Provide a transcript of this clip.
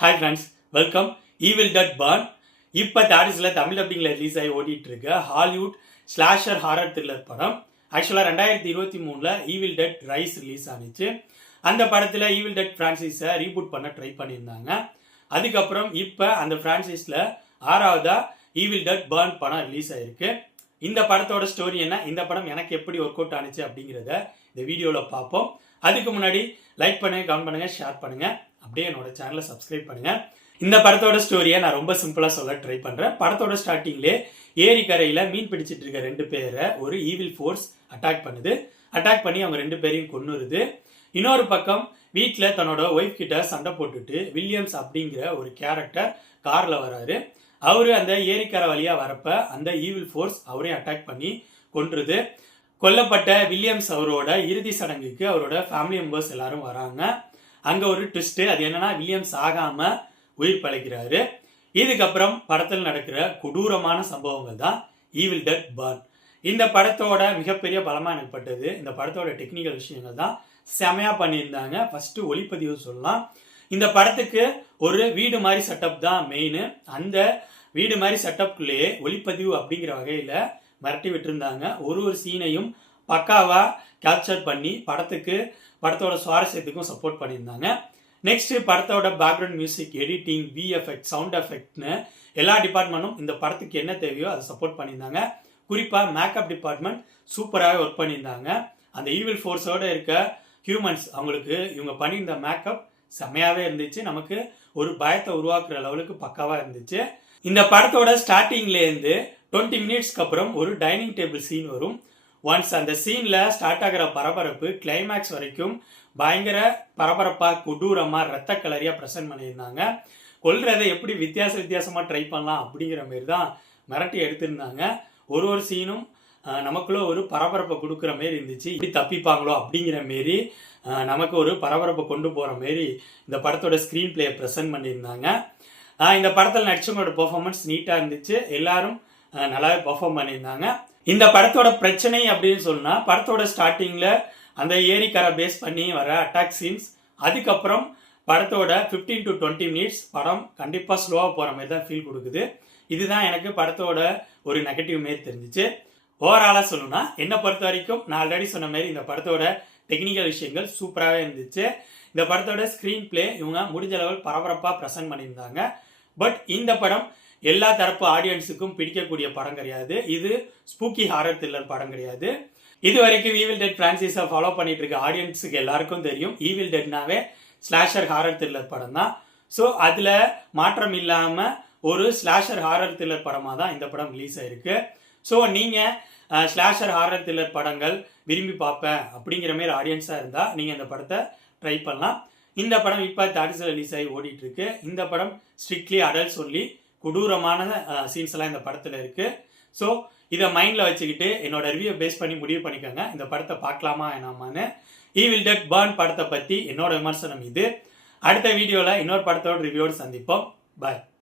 Hi friends, welcome. Evil Dead Burn இப்போ தேடிஸில் Tamil டப்பிங்கில் release ஆகி ஓடிட்டு இருக்க ஹாலிவுட் ஸ்லாஷர் ஹாரர் த்ரில்லர் படம். ஆக்சுவலாக 2023 ஈவில் டெட் ரைஸ் ரிலீஸ் ஆனிச்சு. அந்த படத்தில் ஈவில் டெட் ஃப்ரான்ச்சைஸை ரீபூட் பண்ண ட்ரை பண்ணியிருந்தாங்க. அதுக்கப்புறம் இப்போ அந்த ஃப்ரான்ச்சைஸில் 6வதா ஈவில் டெட் பர்ன் படம் ரிலீஸ் ஆயிருக்கு. இந்த படத்தோட ஸ்டோரி என்ன, இந்த படம் எனக்கு எப்படி ஒர்க் அவுட் ஆனிச்சு அப்படிங்கிறத இந்த வீடியோவில் பார்ப்போம். அதுக்கு முன்னாடி லைக் பண்ணுங்க, கமெண்ட் பண்ணுங்க, ஷேர் பண்ணுங்க, அப்படியே என்னோட சேனலை சப்ஸ்கிரைப் பண்ணுங்க. இந்த படத்தோட ஸ்டோரியை நான் ரொம்ப சிம்பிளா சொல்ல ட்ரை பண்றேன். படத்தோட ஸ்டார்டிங்லே ஏரிக்கரையில மீன் பிடிச்சிட்டு இருக்க 2 பேரை ஒரு ஈவில் ஃபோர்ஸ் அட்டாக் பண்ணுது. அட்டாக் பண்ணி அவங்க 2 பேரையும் கொன்னுருது. இன்னொரு பக்கம் வீட்டில் தன்னோட ஒய்ஃப் கிட்ட சண்டை போட்டுட்டு வில்லியம்ஸ் அப்படிங்கிற ஒரு கேரக்டர் கார்ல வராரு. அவரு அந்த ஏரிக்கரை வழியா வரப்ப அந்த ஈவில் ஃபோர்ஸ் அவரையும் அட்டாக் பண்ணி கொன்றுது. கொல்லப்பட்ட வில்லியம்ஸ் அவரோட இறுதி சடங்குக்கு அவரோட ஃபேமிலி மெம்பர்ஸ் எல்லாரும் வராங்க. அங்க ஒரு ட்விஸ்ட், அது என்னன்னா வில்லியம்ஸ் ஆகாம உயிர் பழைக்கிறாரு. இதுக்கப்புறம் படத்தில் நடக்கிற கொடூரமான சம்பவங்கள் தான் ஈவில் டெட் பர்ன். இந்த படத்தோட மிகப்பெரிய பலமா எனக்கு பட்டது இந்த படத்தோட டெக்னிக்கல் விஷயங்கள் தான். செமையா பண்ணியிருந்தாங்க. ஃபர்ஸ்ட் ஒளிப்பதிவு சொல்லலாம். இந்த படத்துக்கு ஒரு வீடு மாதிரி செட்டப் தான் மெயின். அந்த வீடு மாதிரி செட்டப்குள்ளேயே ஒளிப்பதிவு அப்படிங்கிற வகையில மிரட்டி விட்டுருந்தாங்க. ஒரு சீனையும் பக்காவா கேப்சர் பண்ணி படத்தோட சுவாரஸ்யத்துக்கும் சப்போர்ட் பண்ணியிருந்தாங்க. நெக்ஸ்ட் படத்தோட பேக்ரவுண்ட் மியூசிக், எடிட்டிங், விஎஃப்எக்ட், சவுண்ட் எஃபெக்ட்னு எல்லா டிபார்ட்மெண்ட்டும் இந்த படத்துக்கு என்ன தேவையோ அதை சப்போர்ட் பண்ணியிருந்தாங்க. குறிப்பா மேக்கப் டிபார்ட்மெண்ட் சூப்பராகவே ஒர்க் பண்ணியிருந்தாங்க. அந்த ஈவில் ஃபோர்ஸோட இருக்க ஹியூமன்ஸ் அவங்களுக்கு இவங்க பண்ணியிருந்த மேக்கப் செம்மையாவே இருந்துச்சு. நமக்கு ஒரு பயத்தை உருவாக்குற லெவலுக்கு பக்காவா இருந்துச்சு. இந்த படத்தோட ஸ்டார்டிங்ல இருந்து 20 மினிட்ஸ்க்கு அப்புறம் ஒரு டைனிங் டேபிள் சீன் வரும். ஒன்ஸ் அந்த சீன்ல ஸ்டார்ட் ஆகிற பரபரப்பு கிளைமேக்ஸ் வரைக்கும் பயங்கர பரபரப்பா, கொடூரமா, ரத்த கலரியா பிரசன்ட் பண்ணியிருந்தாங்க. கொல்றதை எப்படி வித்தியாசமா ட்ரை பண்ணலாம் அப்படிங்கிற மாதிரி தான் மிரட்டி எடுத்திருந்தாங்க. ஒரு சீனும் நமக்குள்ள ஒரு பரபரப்பை கொடுக்குற மாரி இருந்துச்சு. இப்படி தப்பிப்பாங்களோ அப்படிங்கிற மாரி நமக்கு ஒரு பரபரப்பை கொண்டு போற மாரி இந்த படத்தோட ஸ்கிரீன் பிளே பிரசன்ட் பண்ணியிருந்தாங்க. இந்த படத்தில் நடிச்சவங்களோட பெர்ஃபார்மன்ஸ் நீட்டா இருந்துச்சு. எல்லாரும் நல்லாவே பெர்ஃபார்ம் பண்ணியிருந்தாங்க. இந்த படத்தோட பிரச்சனை அப்படின்னு சொன்னா, படத்தோட ஸ்டார்டிங்ல அந்த ஏரிக்கரை பேஸ் பண்ணி வர அட்டாக் சீன்ஸ், அதுக்கப்புறம் படத்தோட 15 to 20 மினிட்ஸ் படம் கண்டிப்பா ஸ்லோவா போற மாதிரி தான் ஃபீல் கொடுக்குது. இதுதான் எனக்கு படத்தோட ஒரு நெகட்டிவ் மாரி தெரிஞ்சிச்சு. ஓவராலா சொல்லணும்னா என்னை பொறுத்த வரைக்கும் நான் ஆல்ரெடி சொன்ன மாதிரி இந்த படத்தோட டெக்னிக்கல் விஷயங்கள் சூப்பராகவே இருந்துச்சு. இந்த படத்தோட ஸ்கிரீன் பிளே இவங்க முடிஞ்ச லெவல் பரபரப்பா பிரசன்ட் பண்ணியிருந்தாங்க. பட் இந்த படம் எல்லா தரப்பு ஆடியன்ஸுக்கும் பிடிக்கக்கூடிய படம் கிடையாது. இது ஸ்பூக்கி ஹாரர் த்ரில்லர் படம் கிடையாது. இது வரைக்கும் ஈவில் டெட் பிரான்சைஸை ஃபாலோ பண்ணிட்டு இருக்க ஆடியன்ஸுக்கு எல்லாருக்கும் தெரியும் ஈவில் டெட்னாவே ஸ்லாஷர் ஹாரர் த்ரில்லர் படம் தான். ஸோ அதுல மாற்றம் இல்லாம ஒரு ஸ்லாஷர் ஹாரர் த்ரில்லர் படமா தான் இந்த படம் ரிலீஸ் ஆயிருக்கு. ஸோ நீங்க ஸ்லாஷர் ஹாரர் த்ரில்லர் படங்கள் விரும்பி பார்ப்பேன் அப்படிங்கிற மாதிரி ஆடியன்ஸா இருந்தா நீங்க இந்த படத்தை ட்ரை பண்ணலாம். இந்த படம் இப்போ தேட்டர்ஸ்ல ரிலீஸ் ஆகி ஓடிட்டு இருக்கு. இந்த படம் ஸ்ட்ரிக்ட்லி அடல்ட்ஸ் ஒன்லி. கொடூரமான சீன்ஸ் எல்லாம் இந்த படத்துல இருக்கு. ஸோ இதை மைண்ட்ல வச்சுக்கிட்டு என்னோட ரிவ்யூ பேஸ் பண்ணி முடிவு பண்ணிக்கோங்க இந்த படத்தை பார்க்கலாமா வேணாமான்னு. ஈவில் டெட் பர்ன் படத்தை பத்தி என்னோட விமர்சனம் இது. அடுத்த வீடியோல இன்னொரு படத்தோட ரிவ்யூவோடு சந்திப்போம். பாய்.